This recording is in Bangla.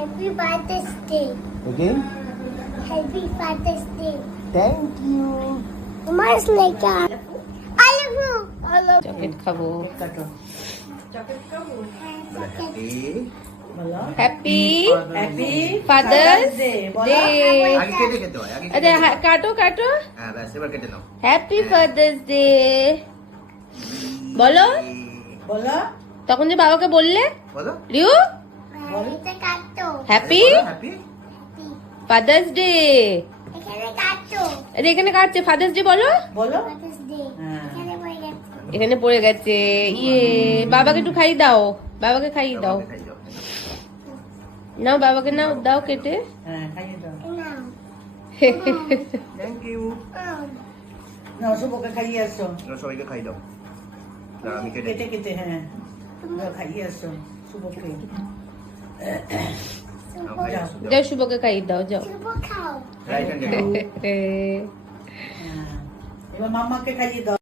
Happy Father's Day. Again? Happy Father's Day. Thank you. Mama's like I love you. I love chocolate খাবো। Happy. Happy happy father's day. আগে কেটে খেতে হয়, আগে আরে কাটো কাটো। হ্যাঁ ব্যাস এবার কেটে নাও। হ্যাপি ফাদার্স ডে বলো। বলো তখন যে বাবাকে বললে বলো রিউ এটা কাটো। Happy happy father's day. এখানে কাটো। এখানে কাটছে ফাদার্স ডে বলো। বলো Father's Day. হ্যাঁ। এখানে পড়ে গেছে। এখানে পড়ে গেছে। ইয়ে বাবাকে একটু খাইয়ে দাও, বাবাকে খাইয়ে দাও। নাও বাবাকে নাও, দাও কেটে। হ্যাঁ খাইয়ে দাও নাও। Thank you. না শুভকে খাইয়ে আসো সবাইকে খাই দাও। দাঁড়া, আমি কেটে কেটে কেটে হ্যাঁ দাও, খাইয়ে আসো শুভকে যাও শুভকে খাইয়ে দাও যাও। শুভ খাও। রাইট হ্যান্ড হ্যাঁ। এবার মাম্মাকে খাইয়ে দাও